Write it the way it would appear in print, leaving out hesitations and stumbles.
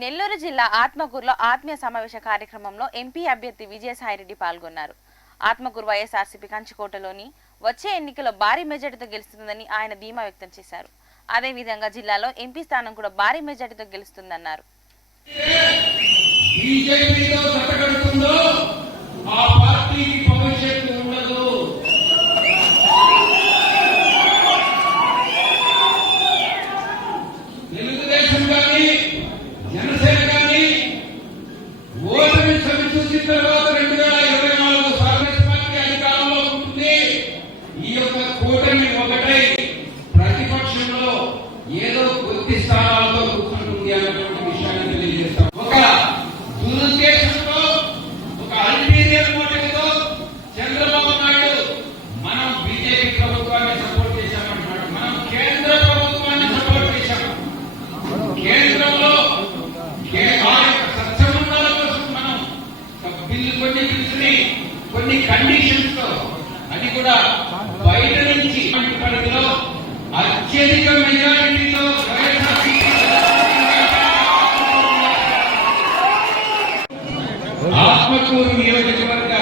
నెల్లూరు జిల్లా ఆత్మకూరులో ఆత్మీయ సమావేశ కార్యక్రమంలో ఎంపీ అభ్యర్థి విజయసాయిరెడ్డి పాల్గొన్నారు. ఆత్మకూరు వైఎస్ఆర్సీపీ కంచుకోటలోని వచ్చే ఎన్నికల్లో భారీ మెజార్టీతో గెలుస్తుందని ఆయన ధీమా వ్యక్తం చేశారు. అదేవిధంగా జిల్లాలో ఎంపీ స్థానం కూడా భారీ మెజార్టీతో గెలుస్తుందన్నారు. తర్వాత 2024 కాంగ్రెస్ పార్టీ అధికారంలో ఉంటుంది. ఈ యొక్క కూటమి ఒకటై ప్రతిపక్షంలో ఏదో కొద్ది స్థానాలతో కూర్చుంటుంది అన్నటువంటి విషయాన్ని తెలియజేస్తాం. ఒక దురుద్దేశంతో, ఒక అల్టీరియర్ మోటివ్తో చంద్రబాబు నాయుడు మనం బీజేపీ ప్రభుత్వాన్ని సపోర్ట్ చేశామంటున్నాడు. మనం కేంద్ర ప్రభుత్వాన్ని సపోర్ట్ చేశాం. కేంద్రంలో కొన్ని కండిషన్స్ తో, అది కూడా బయట నుంచి పరిధిలో అత్యధిక మెజారిటీతో ఆత్మకూరు నియోజకవర్గ